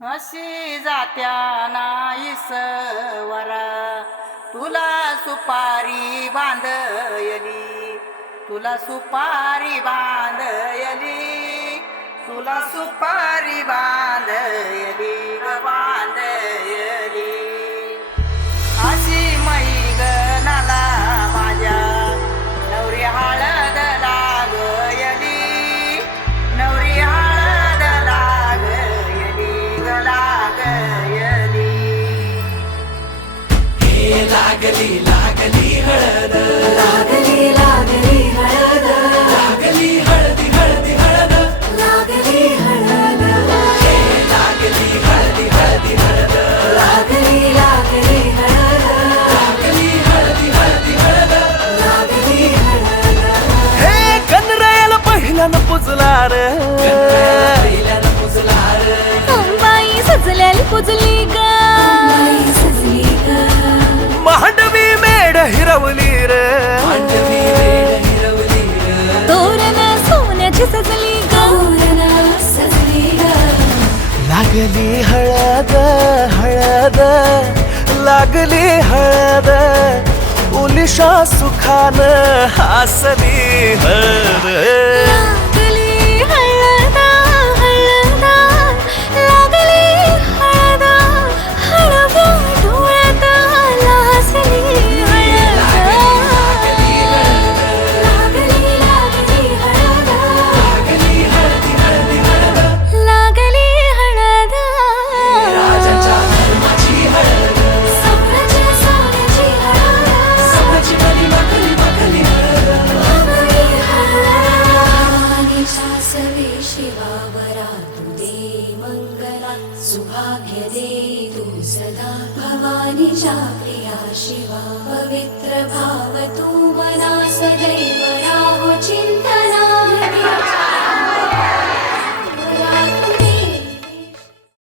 अशी जात्या नाईसवरा तुला सुपारी बांधयली, तुला सुपारी बांधयली, तुला सुपारी बांधयली ग बांधयली. अशी मैगनाला माझ्या नवरी हळद लागयली, नवरी हळद लागयली ग लागयली. हे लागली लागली हळद, लागली लागली हळद, लागली हळदी हळदी हळद, लागली हळद, हे लागली हळदी हळदी हळद, लागली लागली हळद, लागली हळदी हळदी हळद. लागली हळद. हे कनरायाला पहिल्यानं पुजला रे, पहिल्यानं पुजला रे, अंबाई सजल्याली पुजली ग, बाई सजली ग, मांडवी मेढ हिरवली रे, मांडवी वेळ हिरवली रे, तोरण सोन्याची सजली ग, तोरण सजली ग. लागली हळद हळद, लागली हळद, उलिशा सुखान हासली हळद. लागली हळद हळद, लागली हळद, हळव्या डोळ्यात लाजली हळद. लागली लागली हळद, लागली हळदी हळदी हळद, लागली हळद. राजाच्या धर्माची हळद, सोन्याची सोन्याची हळद, सोन्याची मली मखली मखली हळद. लागली हळद. भवानीच्या सवे शिवावरा तू दे मंगला, सुभाग्य दे तू सदा. भवानीच्या प्रिया शिवा पवित्र भाव तू